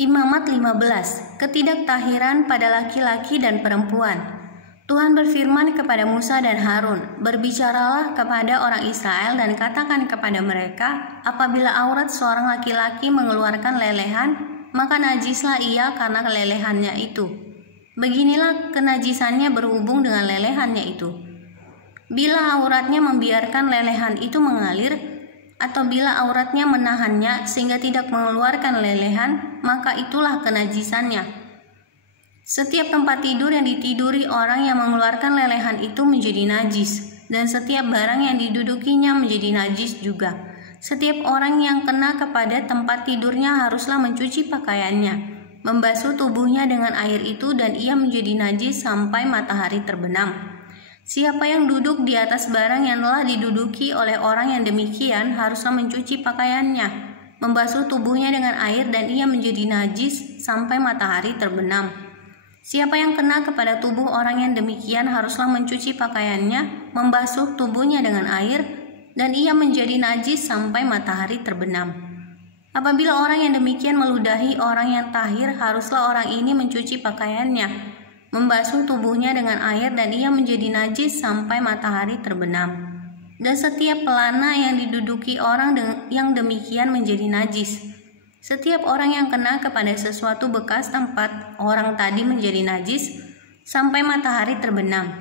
Imamat 15. Ketidaktahiran pada laki-laki dan perempuan. Tuhan berfirman kepada Musa dan Harun, "Berbicaralah kepada orang Israel dan katakan kepada mereka, apabila aurat seorang laki-laki mengeluarkan lelehan, maka najislah ia karena lelehannya itu. Beginilah kenajisannya berhubung dengan lelehannya itu. Bila auratnya membiarkan lelehan itu mengalir, atau bila auratnya menahannya sehingga tidak mengeluarkan lelehan, maka itulah kenajisannya. Setiap tempat tidur yang ditiduri orang yang mengeluarkan lelehan itu menjadi najis, dan setiap barang yang didudukinya menjadi najis juga. Setiap orang yang kena kepada tempat tidurnya haruslah mencuci pakaiannya, membasuh tubuhnya dengan air itu, dan ia menjadi najis sampai matahari terbenam. Siapa yang duduk di atas barang yang telah diduduki oleh orang yang demikian haruslah mencuci pakaiannya, membasuh tubuhnya dengan air, dan ia menjadi najis sampai matahari terbenam. Siapa yang kena kepada tubuh orang yang demikian haruslah mencuci pakaiannya, membasuh tubuhnya dengan air, dan ia menjadi najis sampai matahari terbenam. Apabila orang yang demikian meludahi orang yang tahir, haruslah orang ini mencuci pakaiannya, membasuh tubuhnya dengan air, dan ia menjadi najis sampai matahari terbenam. Dan setiap pelana yang diduduki orang yang demikian menjadi najis. Setiap orang yang kena kepada sesuatu bekas tempat orang tadi menjadi najis sampai matahari terbenam.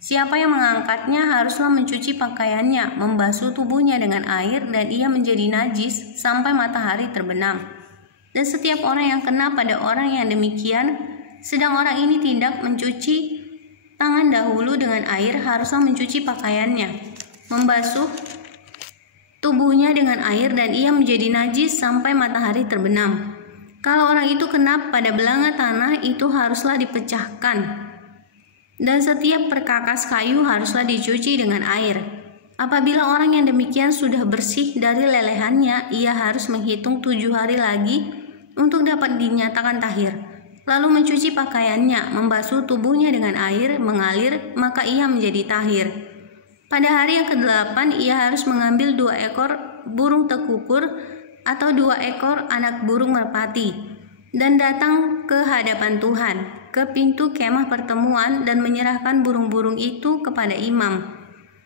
Siapa yang mengangkatnya haruslah mencuci pakaiannya, membasuh tubuhnya dengan air, dan ia menjadi najis sampai matahari terbenam. Dan setiap orang yang kena pada orang yang demikian, sedang orang ini tidak mencuci tangan dahulu dengan air, haruslah mencuci pakaiannya, membasuh tubuhnya dengan air, dan ia menjadi najis sampai matahari terbenam. Kalau orang itu kena pada belanga tanah, itu haruslah dipecahkan, dan setiap perkakas kayu haruslah dicuci dengan air. Apabila orang yang demikian sudah bersih dari lelehannya, ia harus menghitung 7 hari lagi untuk dapat dinyatakan tahir, lalu mencuci pakaiannya, membasuh tubuhnya dengan air mengalir, maka ia menjadi tahir. Pada hari yang ke-8 ia harus mengambil 2 ekor burung tekukur atau 2 ekor anak burung merpati, dan datang ke hadapan Tuhan, ke pintu kemah pertemuan, dan menyerahkan burung-burung itu kepada imam.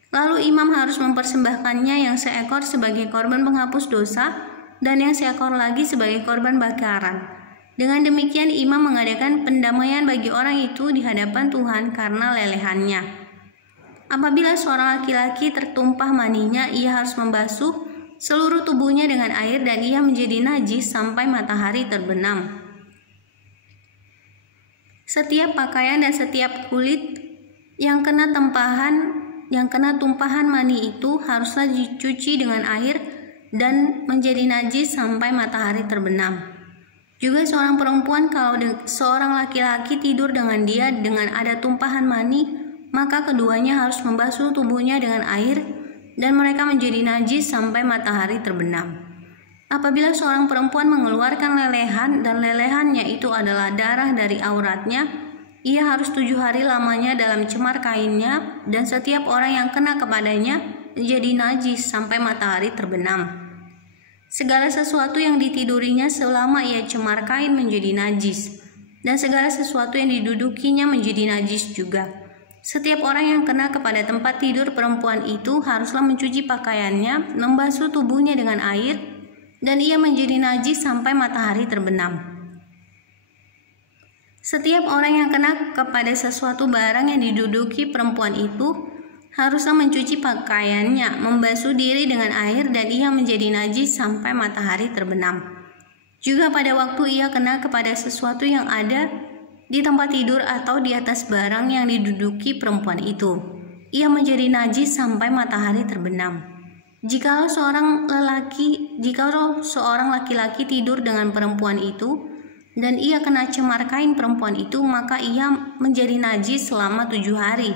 Lalu imam harus mempersembahkannya yang seekor sebagai korban penghapus dosa, dan yang seekor lagi sebagai korban bakaran. Dengan demikian imam mengadakan pendamaian bagi orang itu di hadapan Tuhan karena lelehannya. Apabila seorang laki-laki tertumpah maninya, ia harus membasuh seluruh tubuhnya dengan air, dan ia menjadi najis sampai matahari terbenam. Setiap pakaian dan setiap kulit yang kena tumpahan mani itu haruslah dicuci dengan air dan menjadi najis sampai matahari terbenam. Juga seorang perempuan, kalau seorang laki-laki tidur dengan dia dengan ada tumpahan mani, maka keduanya harus membasuh tubuhnya dengan air, dan mereka menjadi najis sampai matahari terbenam. Apabila seorang perempuan mengeluarkan lelehan, dan lelehannya itu adalah darah dari auratnya, ia harus 7 hari lamanya dalam cemar kainnya, dan setiap orang yang kena kepadanya menjadi najis sampai matahari terbenam. Segala sesuatu yang ditidurinya selama ia cemar kain menjadi najis, dan segala sesuatu yang didudukinya menjadi najis juga. Setiap orang yang kena kepada tempat tidur perempuan itu haruslah mencuci pakaiannya, membasuh tubuhnya dengan air, dan ia menjadi najis sampai matahari terbenam. Setiap orang yang kena kepada sesuatu barang yang diduduki perempuan itu haruslah mencuci pakaiannya, membasuh diri dengan air, dan ia menjadi najis sampai matahari terbenam. Juga pada waktu ia kena kepada sesuatu yang ada di tempat tidur atau di atas barang yang diduduki perempuan itu, ia menjadi najis sampai matahari terbenam. Jikalau seorang laki-laki tidur dengan perempuan itu, dan ia kena cemar kain perempuan itu, maka ia menjadi najis selama 7 hari,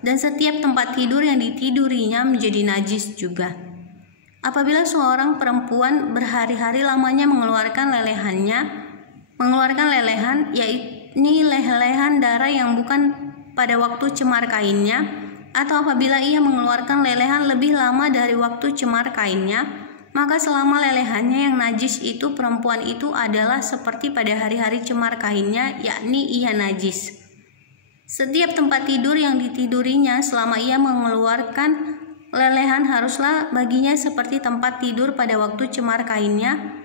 dan setiap tempat tidur yang ditidurinya menjadi najis juga. Apabila seorang perempuan berhari-hari lamanya mengeluarkan lelehan, yaitu lelehan darah yang bukan pada waktu cemar kainnya, atau apabila ia mengeluarkan lelehan lebih lama dari waktu cemar kainnya, Maka selama lelehannya yang najis itu, perempuan itu adalah seperti pada hari-hari cemar kainnya, yakni ia najis. Setiap tempat tidur yang ditidurinya selama ia mengeluarkan lelehan haruslah baginya seperti tempat tidur pada waktu cemar kainnya,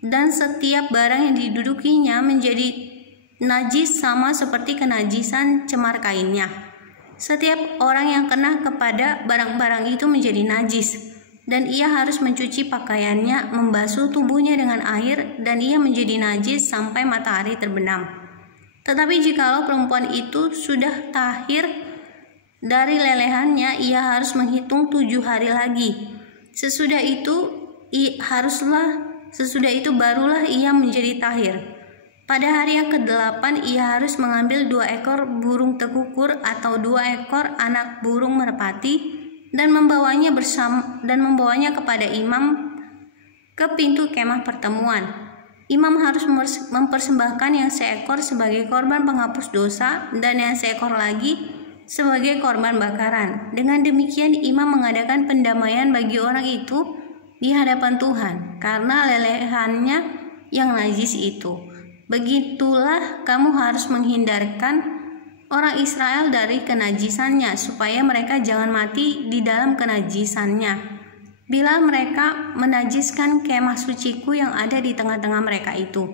dan setiap barang yang didudukinya menjadi najis sama seperti kenajisan cemar kainnya. Setiap orang yang kena kepada barang-barang itu menjadi najis, dan ia harus mencuci pakaiannya, membasuh tubuhnya dengan air, dan ia menjadi najis sampai matahari terbenam. Tetapi jikalau perempuan itu sudah tahir dari lelehannya, ia harus menghitung 7 hari lagi. Sesudah itu barulah ia menjadi tahir. Pada hari yang ke-8 ia harus mengambil 2 ekor burung tekukur atau 2 ekor anak burung merpati dan membawanya kepada imam ke pintu kemah pertemuan. Imam harus mempersembahkan yang seekor sebagai korban penghapus dosa dan yang seekor lagi sebagai korban bakaran. Dengan demikian imam mengadakan pendamaian bagi orang itu di hadapan Tuhan karena lelehannya yang najis itu. Begitulah kamu harus menghindarkan orang Israel dari kenajisannya, supaya mereka jangan mati di dalam kenajisannya bila mereka menajiskan kemah suciku yang ada di tengah-tengah mereka itu.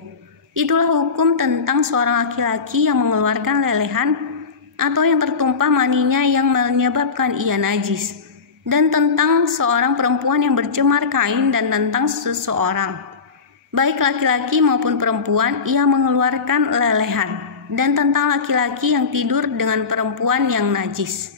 Itulah hukum tentang seorang laki-laki yang mengeluarkan lelehan atau yang tertumpah maninya yang menyebabkan ia najis, dan tentang seorang perempuan yang bercemar kain, dan tentang seseorang, baik laki-laki maupun perempuan, ia mengeluarkan lelehan, dan tentang laki-laki yang tidur dengan perempuan yang najis.